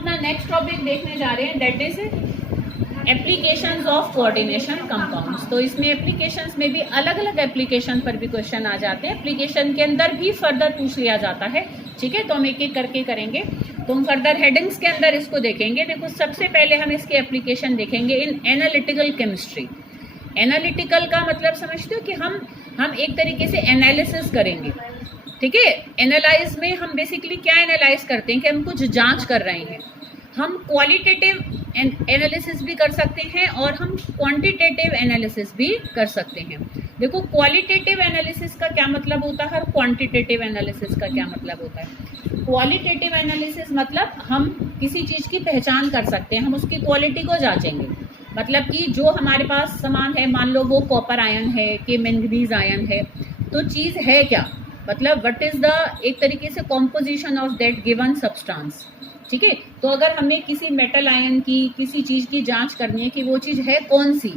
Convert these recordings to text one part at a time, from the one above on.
अपना next topic देखने जा रहे हैं, that is applications of coordination compounds. तो इसमें एप्लीकेशंस में भी अलग अलग एप्लीकेशन पर भी क्वेश्चन आ जाते हैं, एप्लीकेशन के अंदर भी फर्दर पूछ लिया जाता है। ठीक है, तो हम एक एक करके करेंगे। तो हम फर्दर हेडिंग्स के अंदर इसको देखेंगे। देखो, सबसे पहले हम इसके एप्लीकेशन देखेंगे इन एनालिटिकल केमिस्ट्री। एनालिटिकल का मतलब समझते हो कि हम एक तरीके से एनालिसिस करेंगे। ठीक है, एनालाइज में हम बेसिकली क्या एनालाइज करते हैं कि हम कुछ जांच कर रहे हैं। हम क्वालिटेटिव एनालिसिस भी कर सकते हैं और हम क्वांटिटेटिव एनालिसिस भी कर सकते हैं। देखो, क्वालिटेटिव एनालिसिस का क्या मतलब होता है और क्वांटिटेटिव एनालिसिस का क्या मतलब होता है। क्वालिटेटिव एनालिसिस मतलब हम किसी चीज़ की पहचान कर सकते हैं, हम उसकी क्वालिटी को जांचेंगे। मतलब कि जो हमारे पास सामान है, मान लो वो कॉपर आयन है कि मैंगनीज आयन है, तो चीज़ है क्या, मतलब व्हाट इज द एक तरीके से composition of that given substance. ठीक है, तो अगर हमें किसी मेटल आयन की, किसी चीज़ की जांच करनी है कि वो चीज़ है कौन सी,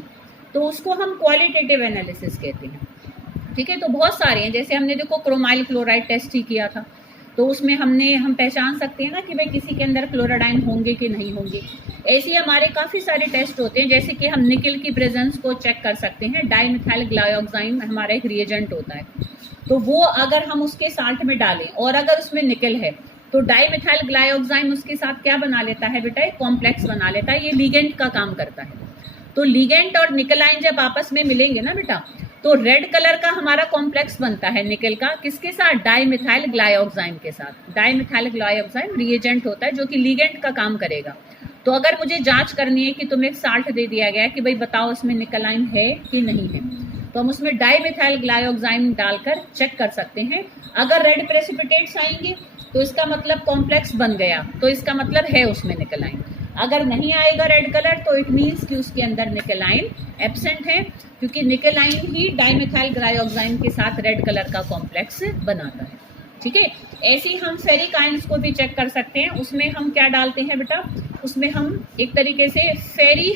तो उसको हम क्वालिटेटिव एनालिसिस कहते हैं। ठीक है, तो बहुत सारे हैं, जैसे हमने देखो क्रोमाइल क्लोराइड टेस्ट ही किया था, तो उसमें हम पहचान सकते हैं ना कि भाई किसी के अंदर क्लोराडाइन होंगे कि नहीं होंगे। ऐसे ही हमारे काफ़ी सारे टेस्ट होते हैं, जैसे कि हम निकल की प्रेजेंस को चेक कर सकते हैं। डाइमिथाइल ग्लाइऑक्साइड हमारा एक रिएजेंट होता है, तो वो अगर हम उसके साल्ट में डालें और अगर उसमें निकल है तो डाइमिथाइल ग्लाइऑक्साइड उसके साथ क्या बना लेता है बेटा, एक कॉम्प्लेक्स बना लेता है। ये लिगेंड का काम करता है। तो लिगेंड और निकल आयन जब आपस में मिलेंगे ना बेटा, तो रेड कलर का हमारा कॉम्प्लेक्स बनता है निकल का, किसके साथ, डाइमिथाइल ग्लाइऑक्साइड के साथ। डाइमिथाइल ग्लाइऑक्साइड रिएजेंट होता है जो कि लिगेंड का काम करेगा। तो अगर मुझे जांच करनी है कि तुम्हें एक साल्ट दे दिया गया है कि भाई बताओ इसमें निकल आयन है कि नहीं है, तो हम उसमें डाइमिथाइल ग्लाइऑक्साइड डालकर चेक कर सकते हैं। अगर रेड प्रेसिपिटेट्स आएंगे तो इसका मतलब कॉम्प्लेक्स बन गया, तो इसका मतलब है उसमें निकल आयन। अगर नहीं आएगा रेड कलर तो इट मीन्स कि उसके अंदर निकल आयन एब्सेंट है, क्योंकि निकल आयन ही डाइमिथाइल ग्लाइऑक्साइड के साथ रेड कलर का कॉम्प्लेक्स बनाता है। ठीक है, ऐसे ही हम फेरिक आयंस को भी चेक कर सकते हैं। उसमें हम क्या डालते हैं बेटा, उसमें हम एक तरीके से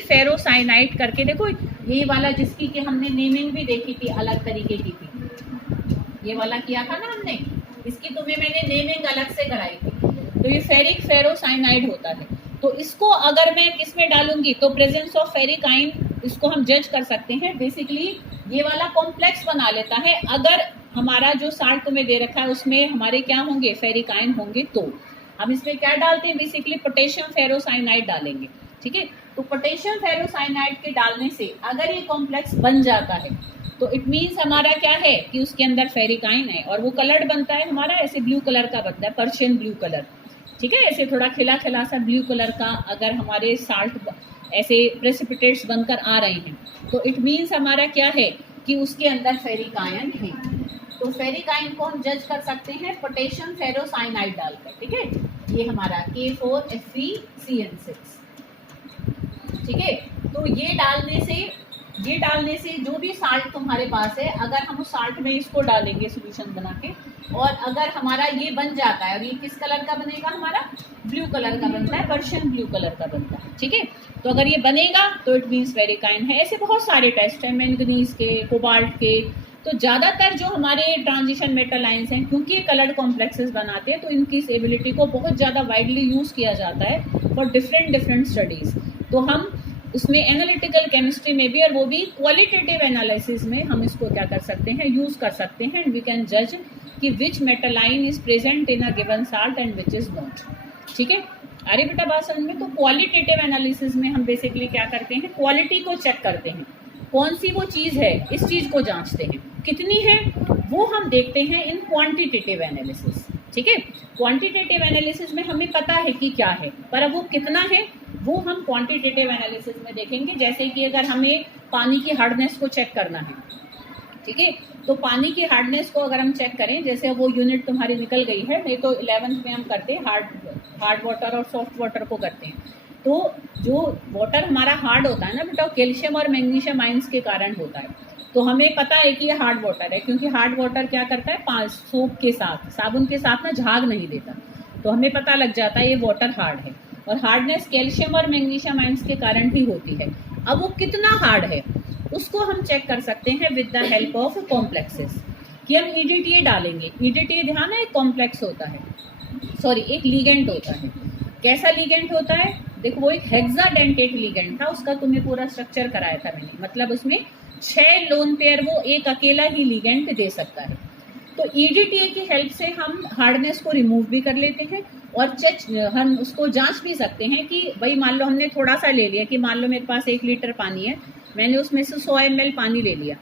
फेरोसाइनाइड करके, देखो ये वाला जिसकी कि हमने नेमिंग भी देखी थी, अलग तरीके की थी, ये वाला किया था ना हमने, इसकी तुम्हें मैंने नेमिंग अलग से कराई थी। तो ये फेरोसाइनाइड होता है। तो इसको अगर मैं किस में डालूंगी तो प्रेजेंस ऑफ फेरिक आयन, इसको हम जज कर सकते हैं। बेसिकली ये वाला कॉम्प्लेक्स बना लेता है। अगर हमारा जो साल्ट तुम्हें दे रखा है उसमें हमारे क्या होंगे, फेरिक आयन होंगे, तो हम इसमें क्या डालते हैं, बेसिकली पोटेशियम फेरोसाइनाइड डालेंगे। ठीक है, तो पोटेशियम फेरोसाइनाइड के डालने से अगर ये कॉम्प्लेक्स बन जाता है तो इट मीन्स हमारा क्या है कि उसके अंदर फेरिक आयन है, और वो कलर्ड बनता है हमारा, ऐसे ब्लू कलर का बनता है, पर्शियन ब्लू कलर। ठीक है, ऐसे थोड़ा खिला खिला सा ब्लू कलर का अगर हमारे साल्ट ऐसे प्रेसिपिटेट्स बनकर आ रहे हैं तो इट मीन्स हमारा क्या है कि उसके अंदर फेरिक आयन है। तो फेरिक आयन को हम जज कर सकते हैं पोटेशियम फेरोसाइनाइड डालकर। ठीक है, ये हमारा K4Fe(CN6). ठीक है, तो ये डालने से जो भी साल्ट तुम्हारे पास है, अगर हम उस साल्ट में इसको डालेंगे सोल्यूशन बना के, और अगर हमारा ये बन जाता है, और ये किस कलर का बनेगा, हमारा ब्लू कलर का बनता है, पर्शियन ब्लू कलर का बनता है। ठीक है, तो अगर ये बनेगा तो इट मीन्स फेरिक आयन है। ऐसे बहुत सारे टेस्ट हैं, मैंगनीज के, कोबाल्ट के। तो ज़्यादातर जो हमारे ट्रांजिशन मेटल आयंस हैं, क्योंकि ये कलर्ड कॉम्प्लेक्सेस बनाते हैं, तो इनकी स्टेबिलिटी को बहुत ज़्यादा वाइडली यूज़ किया जाता है फॉर डिफरेंट स्टडीज़। तो हम उसमें एनालिटिकल केमिस्ट्री में भी, और वो भी क्वालिटेटिव एनालिसिस में, हम इसको क्या कर सकते हैं, यूज़ कर सकते हैं। एंड वी कैन जज कि which metal ion is present in a given salt and which is not. ठीक है, अरे बेटा बात समझ में। तो क्वालिटेटिव एनालिसिस में हम बेसिकली क्या करते हैं, क्वालिटी को चेक करते हैं, कौन सी वो चीज़ है, इस चीज़ को जांचते हैं, कितनी है वो हम देखते हैं इन क्वांटिटेटिव एनालिसिस। ठीक है, क्वांटिटेटिव एनालिसिस में हमें पता है कि क्या है, पर अब वो कितना है वो हम क्वांटिटेटिव एनालिसिस में देखेंगे। जैसे कि अगर हमें पानी की हार्डनेस को चेक करना है, ठीक है, तो पानी की हार्डनेस को अगर हम चेक करें, जैसे वो यूनिट तुम्हारी निकल गई है, नहीं तो 11th में हम करते हैं हार्ड वाटर और सॉफ्ट वाटर को करते हैं। तो जो वाटर हमारा हार्ड होता है ना बेटा, कैल्शियम और मैग्नीशियम आयंस के कारण होता है। तो हमें पता है कि ये हार्ड वाटर है, क्योंकि हार्ड वाटर क्या करता है, सोप के साथ, साबुन के साथ ना झाग नहीं देता, तो हमें पता लग जाता है ये वाटर हार्ड है। और हार्डनेस कैल्शियम और मैग्नीशियम आयंस के कारण ही होती है। अब वो कितना हार्ड है उसको हम चेक कर सकते हैं with the help of complexes, कि हम EDTA डालेंगे। EDTA ध्यान है, एक कॉम्प्लेक्स होता है, सॉरी एक लिगेंड होता है। कैसा लिगेंड होता है? देखो वो एक हेक्साडेंटेट लिगेंड था, उसका तुम्हें पूरा स्ट्रक्चर कराया था मैंने, मतलब उसमें 6 लोन पेयर वो एक अकेला ही लिगेंड दे सकता है। तो EDTA की हेल्प से हम हार्डनेस को रिमूव भी कर लेते हैं और हम उसको जांच भी सकते हैं कि भाई मान लो हमने थोड़ा सा ले लिया, कि मान लो मेरे पास 1 लीटर पानी है, मैंने उसमें से 100 ml पानी ले लिया,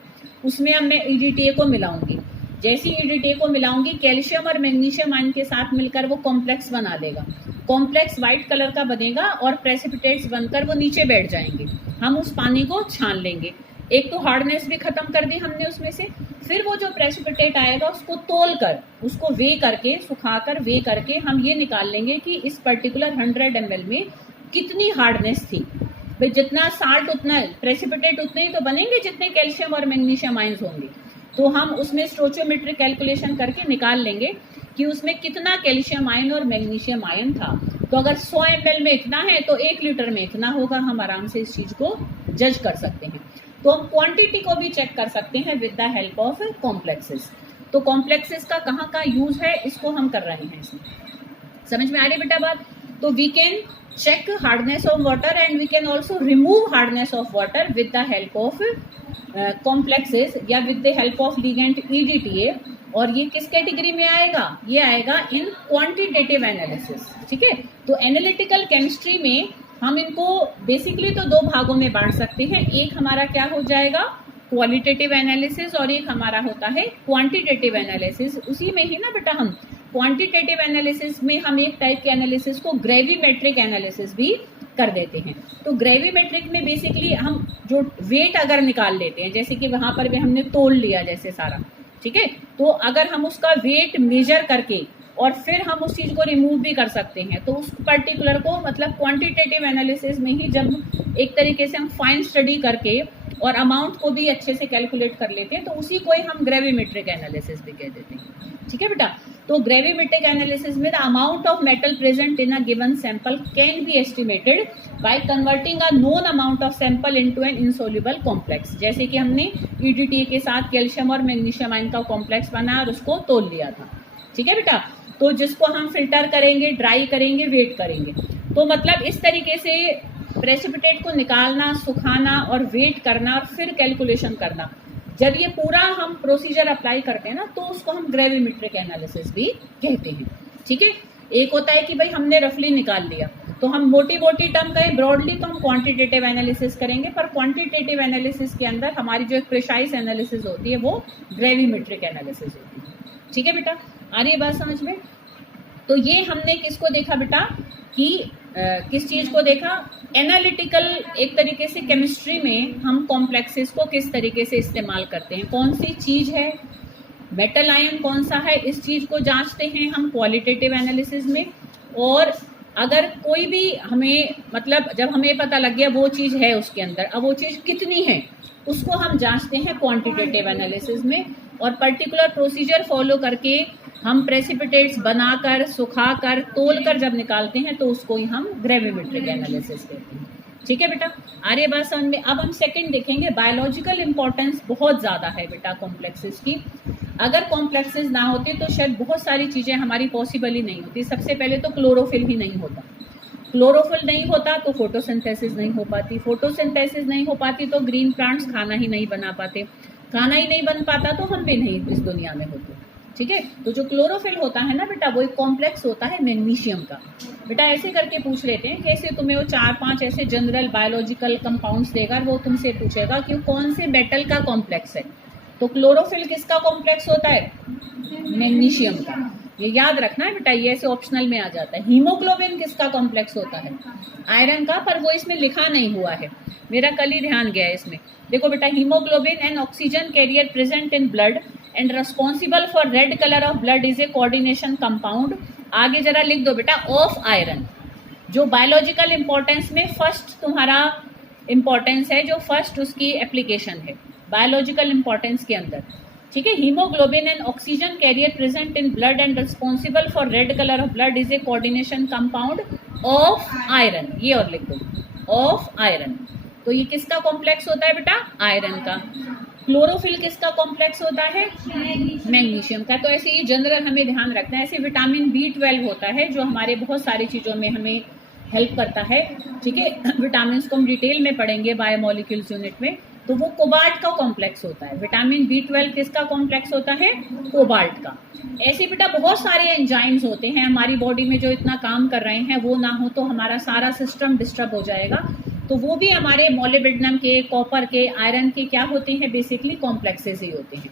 उसमें अब मैं EDTA को मिलाऊंगी। जैसे EDTA को मिलाऊंगी, कैल्शियम और मैग्नीशियम आयन के साथ मिलकर वो कॉम्प्लेक्स बना देगा। कॉम्प्लेक्स व्हाइट कलर का बनेगा और प्रेसिपिटेट्स बनकर वो नीचे बैठ जाएंगे। हम उस पानी को छान लेंगे, एक तो हार्डनेस भी खत्म कर दी हमने उसमें से। फिर वो जो प्रेसिपिटेट आएगा उसको तोल कर, उसको वे करके, सुखाकर वे करके हम ये निकाल लेंगे कि इस पर्टिकुलर 100 ml में कितनी हार्डनेस थी। भाई जितना साल्ट उतना प्रेसिपिटेट उतने ही तो बनेंगे जितने कैल्शियम और मैग्नीशियम आयंस होंगे। तो हम उसमें स्टोचियोमेट्रिक कैलकुलेशन करके निकाल लेंगे कि उसमें कितना कैल्शियम आयन और मैग्नीशियम आयन था। तो अगर 100 ml में इतना है तो 1 लीटर में इतना होगा। हम आराम से इस चीज को जज कर सकते हैं। तो हम क्वांटिटी को भी चेक कर सकते हैं with the help of complexes. तो कॉम्प्लेक्सेस का कहाँ का यूज है इसको हम कर रहे हैं इसमें। समझ में आ रही बेटा बात? तो we can check hardness of water and we can also remove hardness of water with the help of complexes या with the help of ligand EDTA। और ये किस कैटेगरी में आएगा? ये आएगा इन क्वांटिटेटिव एनालिसिस। ठीक है, तो एनालिटिकल केमिस्ट्री में हम इनको बेसिकली तो 2 भागों में बांट सकते हैं। एक हमारा क्या हो जाएगा क्वालिटेटिव एनालिसिस और एक हमारा होता है क्वांटिटेटिव एनालिसिस। उसी में ही ना बेटा हम क्वांटिटेटिव एनालिसिस में हम एक टाइप के एनालिसिस को ग्रेविमेट्रिक एनालिसिस भी कर देते हैं। तो ग्रेविमेट्रिक में बेसिकली हम जो वेट अगर निकाल लेते हैं, जैसे कि वहां पर भी हमने तोल लिया जैसे सारा, ठीक है, तो अगर हम उसका वेट मेजर करके और फिर हम उस चीज को रिमूव भी कर सकते हैं, तो उस पर्टिकुलर को मतलब क्वांटिटेटिव एनालिसिस में ही जब एक तरीके से हम फाइन स्टडी करके और अमाउंट को भी अच्छे से कैलकुलेट कर लेते हैं, तो उसी को ही हम ग्रेविमेट्रिक एनालिसिस भी कह देते हैं। ठीक है बेटा, तो ग्रेविमेट्रिक एनालिसिस में the amount of metal present in a given sample can be estimated by converting a known amount of sample into an insoluble complex. जैसे कि हमने EDTA के साथ कैल्शियम और मैग्नीशियम आयन का कॉम्प्लेक्स बनाया और उसको तोल लिया था। ठीक है बेटा, तो जिसको हम फिल्टर करेंगे, ड्राई करेंगे, वेट करेंगे। तो मतलब इस तरीके से प्रेसिपिटेट को निकालना, सुखाना और वेट करना और फिर कैलकुलेशन करना, जब ये पूरा हम प्रोसीजर अप्लाई करते हैं ना, तो उसको हम ग्रेविमेट्रिक एनालिसिस भी कहते हैं। ठीक है, एक होता है कि भाई हमने रफली निकाल लिया, तो हम मोटी मोटी टर्म कहें, ब्रॉडली तो हम क्वांटिटेटिव एनालिसिस करेंगे, पर क्वांटिटेटिव एनालिसिस के अंदर हमारी जो एक प्रिसाइज एनालिसिस होती है वो ग्रेविमेट्रिक एनालिसिस होती है। ठीक है बेटा, आ रही है बात समझ में? तो ये हमने किसको देखा बेटा कि किस चीज को देखा? एनालिटिकल एक तरीके से केमिस्ट्री में हम कॉम्प्लेक्सेस को किस तरीके से इस्तेमाल करते हैं, कौन सी चीज है, मेटल आयन कौन सा है, इस चीज को जांचते हैं हम क्वालिटेटिव एनालिसिस में। और अगर कोई भी हमें मतलब जब हमें पता लग गया वो चीज है उसके अंदर, अब वो चीज कितनी है उसको हम जांचते हैं क्वांटिटेटिव एनालिसिस में। और पर्टिकुलर प्रोसीजर फॉलो करके हम प्रेसिपिटेट्स बनाकर, सुखाकर, तोलकर जब निकालते हैं तो उसको ही हम ग्रेविमेट्रिक एनालिसिस कहते हैं। ठीक है बेटा, आ रही है बात समझ में? अब हम सेकंड देखेंगे, बायोलॉजिकल इंपॉर्टेंस बहुत ज्यादा है बेटा कॉम्प्लेक्सेस की। अगर कॉम्प्लेक्सेस ना होते तो शायद बहुत सारी चीजें हमारी पॉसिबल ही नहीं होती। सबसे पहले तो क्लोरोफिल ही नहीं होता, क्लोरोफिल नहीं होता तो फोटोसिंथेसिस नहीं हो पाती, फोटोसिंथेसिस नहीं हो पाती तो ग्रीन प्लांट्स खाना ही नहीं बना पाते, खाना ही नहीं बन पाता तो हम भी नहीं इस दुनिया में होते। ठीक है, तो जो क्लोरोफिल होता है ना बेटा, वो एक कॉम्प्लेक्स होता है मैग्नीशियम का। बेटा ऐसे करके पूछ लेते हैं, कैसे तुम्हें वो 4-5 ऐसे जनरल बायोलॉजिकल कंपाउंड्स देगा, वो तुमसे पूछेगा कि कौन से मेटल का कॉम्प्लेक्स है। तो क्लोरोफिल किसका कॉम्प्लेक्स होता है? मैग्नीशियम का। ये याद रखना है बेटा, ये ऐसे ऑप्शनल में आ जाता है। हीमोग्लोबिन किसका कॉम्प्लेक्स होता है? आयरन का, पर वो इसमें लिखा नहीं हुआ है, मेरा कल ही ध्यान गया है इसमें। देखो बेटा, haemoglobin N oxygen carrier present in blood and responsible for red colour of blood is a coordination compound. आगे जरा लिख दो बेटा, ऑफ आयरन। जो बायोलॉजिकल इंपॉर्टेंस में फर्स्ट तुम्हारा इंपॉर्टेंस है, जो फर्स्ट उसकी एप्लीकेशन है बायोलॉजिकल इंपॉर्टेंस के अंदर। ठीक है, haemoglobin and oxygen carrier present in blood and responsible for red colour of blood is a coordination compound of iron. ये और लिख दो, ऑफ आयरन। तो ये किसका कॉम्प्लेक्स होता है बेटा? आयरन का। क्लोरोफिल किसका कॉम्प्लेक्स होता है? मैग्नीशियम का। तो ऐसे ये जनरल हमें ध्यान रखना है। ऐसे विटामिन B12 होता है जो हमारे बहुत सारी चीजों में हमें हेल्प करता है, ठीक है। विटामिन को हम डिटेल में पढ़ेंगे बायोमोलिक्यूल्स यूनिट में। तो वो कोबाल्ट का कॉम्प्लेक्स होता है। विटामिन B12 किसका कॉम्प्लेक्स होता है? कोबाल्ट का। ऐसे बेटा बहुत सारे एंजाइम्स होते हैं हमारी बॉडी में जो इतना काम कर रहे हैं, वो ना हो तो हमारा सारा सिस्टम डिस्टर्ब हो जाएगा। तो वो भी हमारे मोलिब्डेनम के, कॉपर के, आयरन के क्या होते हैं? बेसिकली कॉम्प्लेक्सेस ही होते हैं।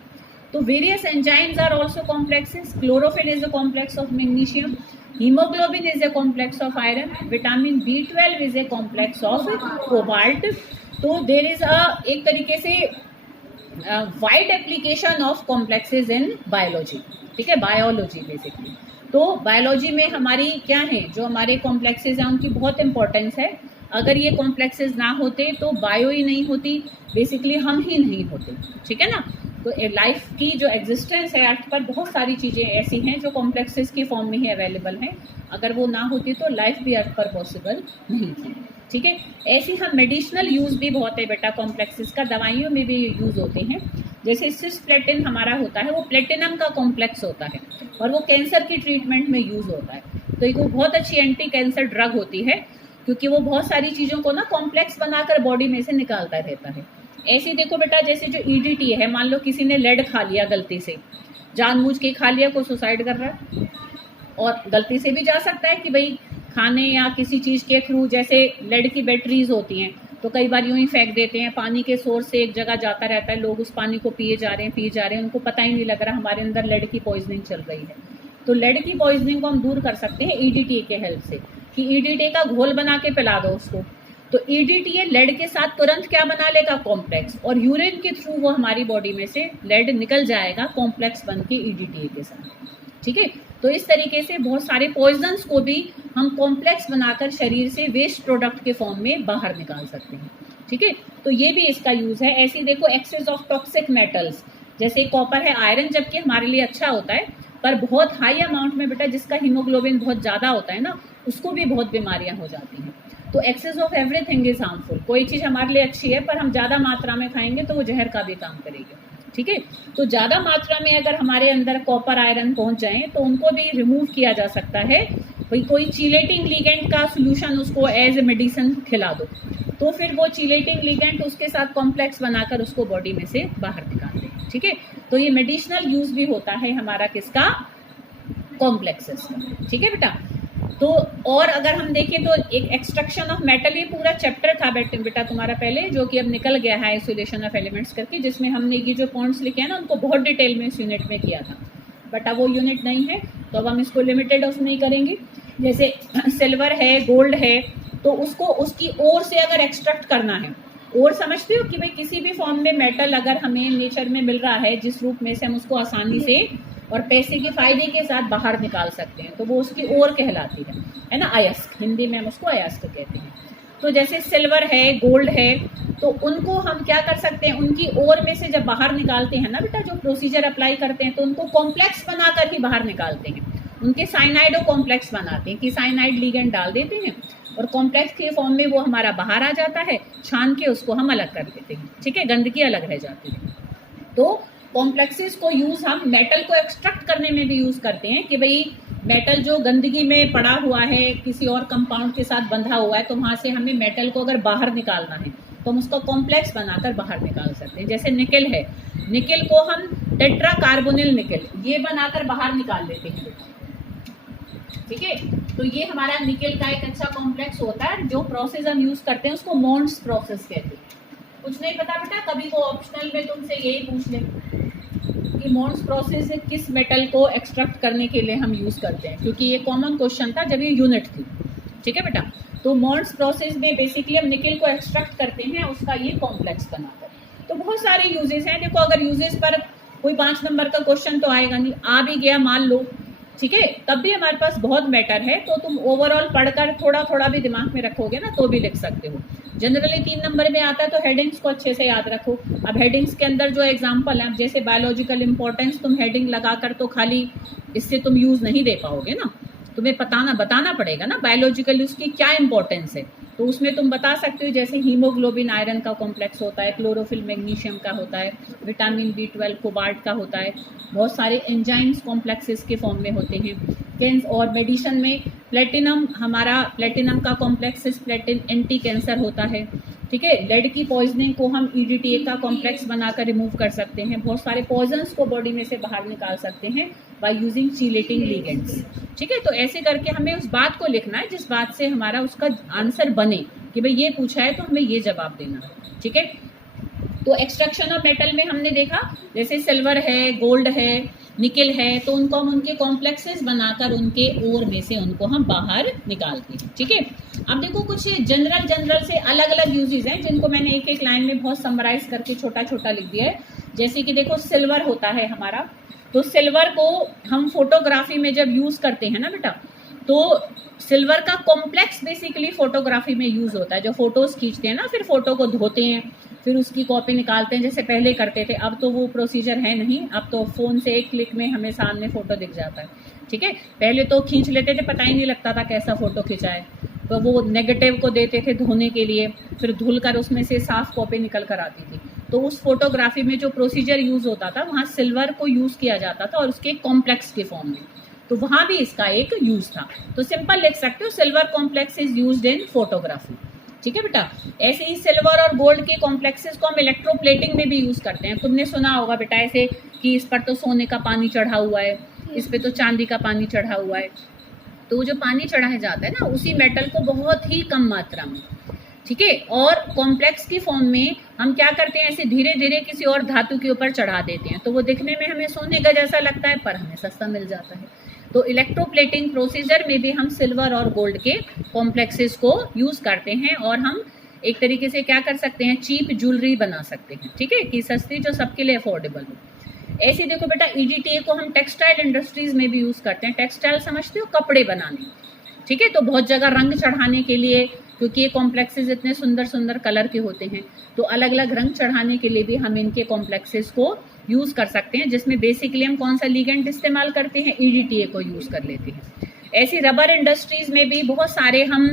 तो various enzymes are also complexes. Chlorophyll is a complex of magnesium, haemoglobin is a complex of iron, vitamin B12 is a complex of cobalt. तो देर इज एक तरीके से wide application of complexes in biology, ठीक है, biology basically. तो biology में हमारी क्या है, जो हमारे कॉम्प्लेक्सेस हैं उनकी बहुत इंपॉर्टेंस है। अगर ये कॉम्प्लेक्सेस ना होते तो बायो ही नहीं होती, बेसिकली हम ही नहीं होते, ठीक है ना। तो लाइफ की जो एग्जिस्टेंस है अर्थ पर, बहुत सारी चीज़ें ऐसी हैं जो कॉम्प्लेक्सेस की फॉर्म में ही अवेलेबल हैं। अगर वो ना होती तो लाइफ भी अर्थ पर पॉसिबल नहीं थी, ठीक है। ऐसी हम मेडिसिनल यूज़ भी बहुत है बेटा कॉम्प्लेक्सेस का, दवाइयों में भी यूज़ होते हैं। जैसे सिस्प्लेटिन हमारा होता है, वो प्लेटिनम का कॉम्प्लेक्स होता है और वो कैंसर की ट्रीटमेंट में यूज़ होता है। तो एक वो बहुत अच्छी एंटी कैंसर ड्रग होती है, क्योंकि वो बहुत सारी चीज़ों को ना कॉम्प्लेक्स बनाकर बॉडी में से निकालता रहता है। ऐसे देखो बेटा, जैसे जो EDT है, मान लो किसी ने लेड खा लिया गलती से, जानबूझ के खा लिया, कोई सुसाइड कर रहा है, और गलती से भी जा सकता है कि भाई खाने या किसी चीज़ के थ्रू, जैसे लेड की बैटरीज होती हैं तो कई बार यूं ही फेंक देते हैं, पानी के सोर्स से एक जगह जाता रहता है, लोग उस पानी को पिए जा रहे हैं, उनको पता ही नहीं लग रहा हमारे अंदर लेड की पॉइजनिंग चल रही है। तो लेड की पॉइजनिंग को हम दूर कर सकते हैं EDT के हेल्प से, कि EDT का घोल बना के पिला दो उसको। तो EDTA लेड के साथ तुरंत क्या बना लेगा? कॉम्प्लेक्स, और यूरिन के थ्रू वो हमारी बॉडी में से लेड निकल जाएगा कॉम्प्लेक्स बन के EDTA के साथ, ठीक है। तो इस तरीके से बहुत सारे पॉइजन्स को भी हम कॉम्प्लेक्स बनाकर शरीर से वेस्ट प्रोडक्ट के फॉर्म में बाहर निकाल सकते हैं, ठीक है। तो ये भी इसका यूज है। ऐसे देखो एक्सेस ऑफ टॉक्सिक मेटल्स, जैसे कॉपर है, आयरन जबकि हमारे लिए अच्छा होता है, पर बहुत हाई अमाउंट में बेटा जिसका हीमोग्लोबिन बहुत ज़्यादा होता है ना, उसको भी बहुत बीमारियां हो जाती हैं। तो excess of everything is harmful. कोई चीज़ हमारे लिए अच्छी है पर हम ज़्यादा मात्रा में खाएंगे तो वो जहर का भी काम करेगी, ठीक है। तो ज़्यादा मात्रा में अगर हमारे अंदर कॉपर आयरन पहुंच जाए तो उनको भी रिमूव किया जा सकता है। भाई कोई चीलेटिंग लिगेंड का सोल्यूशन उसको एज ए मेडिसिन खिला दो, तो फिर वो चीलेटिंग लिगेंड उसके साथ कॉम्प्लेक्स बनाकर उसको बॉडी में से बाहर निकाल दे, ठीक है। तो ये मेडिसिनल यूज भी होता है हमारा किसका? कॉम्प्लेक्सेस का, ठीक है बेटा। तो और अगर हम देखें तो एक एक्सट्रैक्शन ऑफ मेटल, ये पूरा चैप्टर था बेटा तुम्हारा पहले, जो कि अब निकल गया है आइसोलेशन ऑफ एलिमेंट्स करके, जिसमें हमने ये जो पॉइंट्स लिखे हैं ना उनको बहुत डिटेल में इस यूनिट में किया था, बट अब वो यूनिट नहीं है तो अब हम इसको लिमिटेड उसमें नहीं करेंगे। जैसे सिल्वर है, गोल्ड है, तो उसको उसकी ओर से अगर एक्सट्रैक्ट करना है, और समझते हो कि भाई किसी भी फॉर्म में मेटल अगर हमें नेचर में मिल रहा है जिस रूप में से, हम उसको आसानी से और पैसे के फायदे के साथ बाहर निकाल सकते हैं, तो वो उसकी ओर कहलाती है ना, अयस्क, हिंदी में हम उसको अयस्क कहते हैं। तो जैसे सिल्वर है, गोल्ड है, तो उनको हम क्या कर सकते हैं, उनकी ओर में से जब बाहर निकालते हैं ना बेटा, जो प्रोसीजर अप्लाई करते हैं, तो उनको कॉम्प्लेक्स बनाकर ही बाहर निकालते हैं। उनके साइनाइडो कॉम्प्लेक्स बनाते हैं कि साइनाइड लिगेंड डाल देते हैं और कॉम्प्लेक्स के फॉर्म में वो हमारा बाहर आ जाता है, छान के उसको हम अलग कर देते हैं, ठीक है, गंदगी अलग रह जाती है। तो कॉम्प्लेक्सेस को यूज हम मेटल को एक्सट्रैक्ट करने में भी यूज करते हैं, कि भाई मेटल जो गंदगी में पड़ा हुआ है, किसी और कंपाउंड के साथ बंधा हुआ है, तो वहां से हमें मेटल को अगर बाहर निकालना है तो हम उसका कॉम्प्लेक्स बनाकर बाहर निकाल सकते हैं। जैसे निकेल है, निकेल को हम टेट्रा कार्बोनिल निकेल ये बनाकर बाहर निकाल लेते हैं, ठीक है। तो ये हमारा निकेल का एक अच्छा कॉम्प्लेक्स होता है। जो प्रोसेस हम यूज करते हैं उसको मोन्स प्रोसेस कहते हैं। कुछ नहीं पता बेटा, कभी वो ऑप्शनल में तुमसे यही पूछ ले कि मोन्स प्रोसेस किस मेटल को एक्सट्रैक्ट करने के लिए हम यूज करते हैं, क्योंकि ये कॉमन क्वेश्चन था जब ये यूनिट थी, ठीक है बेटा। तो मोन्स प्रोसेस में बेसिकली हम निकेल को एक्सट्रैक्ट करते हैं, उसका ये कॉम्प्लेक्स बनाकर। तो बहुत सारे यूजेस हैं। देखो अगर यूजेस पर कोई 5 नंबर का क्वेश्चन तो आएगा नहीं, आ भी गया मान लो, ठीक है, तब भी हमारे पास बहुत मैटर है, तो तुम ओवरऑल पढ़कर थोड़ा थोड़ा भी दिमाग में रखोगे ना तो भी लिख सकते हो। जनरली 3 नंबर में आता है तो हेडिंग्स को अच्छे से याद रखो। अब हेडिंग्स के अंदर जो एग्जांपल है, जैसे बायोलॉजिकल इंपॉर्टेंस, तुम हेडिंग लगाकर तो खाली इससे तुम यूज नहीं दे पाओगे ना, तुम्हें बताना पड़ेगा ना बायोलॉजिकल उसकी क्या इंपॉर्टेंस है। तो उसमें तुम बता सकते हो, जैसे हीमोग्लोबिन आयरन का कॉम्प्लेक्स होता है, क्लोरोफिल मैग्नीशियम का होता है, विटामिन B12 कोबाल्ट का होता है, बहुत सारे एंजाइम्स कॉम्प्लेक्सेस के फॉर्म में होते हैं। और मेडिसिन में प्लेटिनम, हमारा प्लेटिनम का कॉम्प्लेक्स प्लेटिन एंटी कैंसर होता है, ठीक है। लेड की पॉइजनिंग को हम EDTA का कॉम्प्लेक्स बनाकर रिमूव कर सकते हैं। बहुत सारे पॉइजन्स को बॉडी में से बाहर निकाल सकते हैं बाय यूजिंग चीलेटिंग लिगेंड्स, ठीक है। तो ऐसे करके हमें उस बात को लिखना है जिस बात से हमारा उसका आंसर बने कि भाई ये पूछा है तो हमें ये जवाब देना, ठीक है। तो एक्सट्रैक्शन ऑफ मेटल में हमने देखा जैसे सिल्वर है, गोल्ड है, निकल है, तो उनको हम उनके कॉम्प्लेक्सेस बनाकर उनके ओर में से उनको हम बाहर निकालते हैं, ठीक है। अब देखो कुछ जनरल से अलग अलग यूजेस हैं जिनको मैंने एक एक लाइन में बहुत समराइज करके छोटा छोटा लिख दिया है। जैसे कि देखो सिल्वर होता है हमारा, तो सिल्वर को हम फोटोग्राफी में जब यूज करते हैं ना बेटा, तो सिल्वर का कॉम्प्लेक्स बेसिकली फोटोग्राफी में यूज होता है। जो फोटोज खींचते हैं ना, फिर फोटो को धोते हैं, फिर उसकी कॉपी निकालते हैं जैसे पहले करते थे। अब तो वो प्रोसीजर है नहीं, अब तो फोन से एक क्लिक में हमें सामने फोटो दिख जाता है, ठीक है। पहले तो खींच लेते थे, पता ही नहीं लगता था कैसा फोटो खिंचा है, तो वो नेगेटिव को देते थे धोने के लिए, फिर धुल कर उसमें से साफ कॉपी निकल कर आती थी। तो उस फोटोग्राफी में जो प्रोसीजर यूज होता था वहाँ सिल्वर को यूज किया जाता था और उसके कॉम्प्लेक्स के फॉर्म में, तो वहां भी इसका एक यूज था। तो सिंपल लिख सकते हो silver complex is used in photography, ठीक है बेटा। ऐसे ही सिल्वर और गोल्ड के कॉम्प्लेक्सेस को हम इलेक्ट्रोप्लेटिंग में भी यूज करते हैं। तुमने सुना होगा बेटा ऐसे कि इस पर तो सोने का पानी चढ़ा हुआ है, इस पे तो चांदी का पानी चढ़ा हुआ है, तो जो पानी चढ़ाया जाता है ना उसी मेटल को बहुत ही कम मात्रा में, ठीक है। और कॉम्प्लेक्स की फॉर्म में हम क्या करते हैं, ऐसे धीरे धीरे किसी और धातु के ऊपर चढ़ा देते हैं, तो वो दिखने में हमें सोने का जैसा लगता है पर हमें सस्ता मिल जाता है। तो इलेक्ट्रोप्लेटिंग प्रोसीजर में भी हम सिल्वर और गोल्ड के कॉम्प्लेक्सेस को यूज करते हैं और हम एक तरीके से क्या कर सकते हैं, चीप ज्वेलरी बना सकते हैं, ठीक है, कि सस्ती जो सबके लिए अफोर्डेबल हो। ऐसे देखो बेटा EDTA को हम टेक्सटाइल इंडस्ट्रीज में भी यूज करते हैं। टेक्सटाइल समझते हो, कपड़े बनाने, ठीक है। तो बहुत जगह रंग चढ़ाने के लिए, क्योंकि ये कॉम्प्लेक्सेस इतने सुंदर सुंदर कलर के होते हैं, तो अलग अलग रंग चढ़ाने के लिए भी हम इनके कॉम्प्लेक्सेस को यूज कर सकते हैं, जिसमें बेसिकली हम कौन सा लिगेंड इस्तेमाल करते हैं, EDTA को यूज कर लेते हैं। ऐसी रबर इंडस्ट्रीज में भी बहुत सारे हम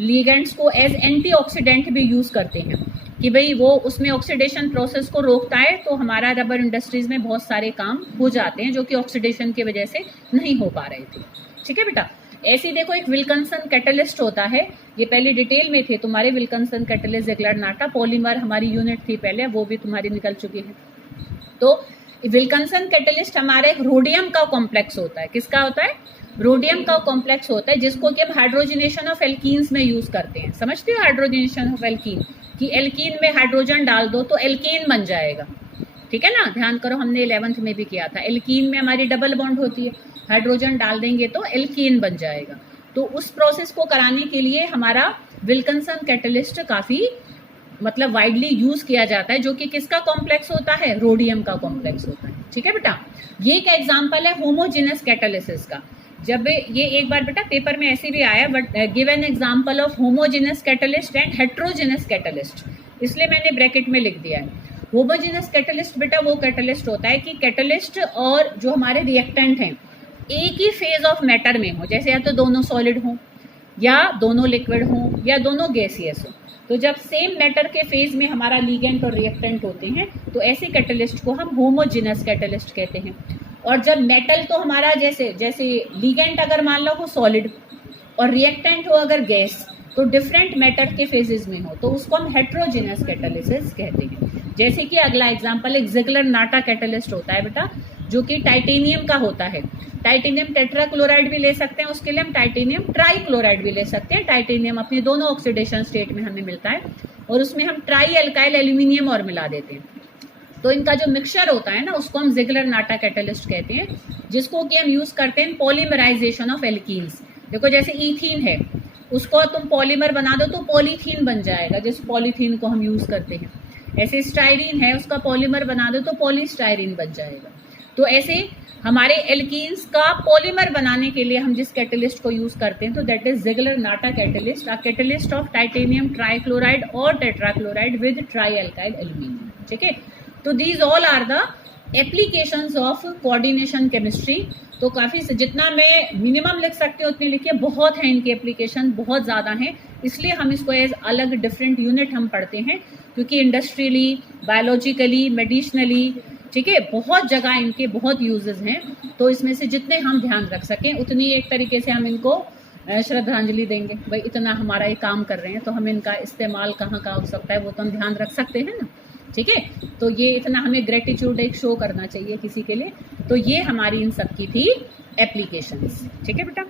लिगेंड्स को एज एंटीऑक्सीडेंट भी यूज करते हैं कि भाई वो उसमें ऑक्सीडेशन प्रोसेस को रोकता है, तो हमारा रबर इंडस्ट्रीज में बहुत सारे काम हो जाते हैं जो कि ऑक्सीडेशन की वजह से नहीं हो पा रहे थे, ठीक है बेटा। ऐसे देखो एक विल्किंसन कैटलिस्ट होता है, ये पहले डिटेल में थे तुम्हारे विल्किंसन कैटलिस्ट ज़िगलर नाटा पॉलीमर हमारी यूनिट थी पहले, वो भी तुम्हारी निकल चुकी है। तो विल्किंसन कैटलिस्ट हमारा एक रोडियम का कॉम्प्लेक्स होता है। किसका होता है, रोडियम का कॉम्प्लेक्स होता है, जिसको कि हम हाइड्रोजनेशन ऑफ एल्कीन्स में यूज करते हैं। समझते हो हाइड्रोजनेशन ऑफ एल्कीन, कि एल्कीन में हाइड्रोजन डाल दो तो एल्कीन बन जाएगा, ठीक है ना। ध्यान करो हमने 11th में भी किया था, एल्कीन में हमारी डबल बॉन्ड होती है, हाइड्रोजन डाल देंगे तो एल्कीन बन जाएगा। तो उस प्रोसेस को कराने के लिए हमारा विल्किंसन कैटलिस्ट काफी मतलब वाइडली यूज किया जाता है, जो कि किसका कॉम्प्लेक्स होता है, रोडियम का कॉम्प्लेक्स होता है, ठीक है बेटा। ये एक एग्जांपल है होमोजेनस कैटालिसिस का। जब ये एक बार बेटा पेपर में ऐसे भी आया, but give an example of homogeneous catalyst and heterogeneous catalyst, इसलिए मैंने ब्रैकेट में लिख दिया है। होमोजेनस कैटालिस्ट बेटा वो कैटालिस्ट होता है कि कैटालिस्ट और जो हमारे रिएक्टेंट हैं एक ही फेज ऑफ मैटर में हो, जैसे या तो दोनों सॉलिड हों या दोनों लिक्विड हों या दोनों गैसियस हो। तो जब सेम मैटर के फेज में हमारा लीगेंट और रिएक्टेंट होते हैं तो ऐसे कैटालिस्ट को हम होमोजेनस कैटालिस्ट कहते हैं। और जब मेटल तो हमारा जैसे लीगेंट अगर मान लो हो सॉलिड और रिएक्टेंट हो अगर गैस, तो डिफरेंट मैटर के फेजेस में हो तो उसको हम हेट्रोजेनस कैटालिसिस कहते हैं। जैसे कि अगला एग्जांपल एक ज़िगलर नाटा कैटालिस्ट होता है बेटा, जो कि टाइटेनियम का होता है। टाइटेनियम टेट्राक्लोराइड भी ले सकते हैं, उसके लिए हम टाइटेनियम ट्राइक्लोराइड भी ले सकते हैं। टाइटेनियम अपने दोनों ऑक्सीडेशन स्टेट में हमें मिलता है और उसमें हम ट्राई अल्काइल एल्यूमिनियम और मिला देते हैं। तो इनका जो मिक्सचर होता है ना उसको हम ज़िगलर नाटा कैटालिस्ट कहते हैं, जिसको कि हम यूज करते हैं पॉलीमराइजेशन ऑफ एल्कीन्स। देखो जैसे ईथीन है, उसको तुम पॉलीमर बना दो तो पॉलीथीन बन जाएगा, जिस पॉलीथीन को हम यूज करते हैं। ऐसे स्टाइरीन है, उसका पॉलीमर बना दो तो पॉलीस्टाइरीन बन जाएगा। तो ऐसे हमारे एल्कीन्स का पॉलीमर बनाने के लिए हम जिस कैटलिस्ट को यूज करते हैं तो that is Ziegler Natta catalyst, a catalyst of titanium trichloride और tetrachloride with tri alkyl aluminium, ठीक है। तो these all are the applications of coordination chemistry. तो काफ़ी जितना मैं मिनिमम लिख सकती हूँ उतनी लिखिए, बहुत है इनके एप्लीकेशन, बहुत ज़्यादा हैं, इसलिए हम इसको एज अलग डिफरेंट यूनिट हम पढ़ते हैं, क्योंकि इंडस्ट्रियली, बायोलॉजिकली, मेडिसिनली ठीक है, बहुत जगह इनके बहुत यूजेस हैं, तो इसमें से जितने हम ध्यान रख सकें उतनी एक तरीके से हम इनको श्रद्धांजलि देंगे। भाई इतना हमारा ये काम कर रहे हैं तो हम इनका इस्तेमाल कहाँ कहाँ हो सकता है वो तो हम ध्यान रख सकते हैं ना। ठीक है, तो ये इतना हमें ग्रेटिट्यूड एक शो करना चाहिए किसी के लिए। तो ये हमारी इन सब की थी एप्लीकेशंस। ठीक है बेटा।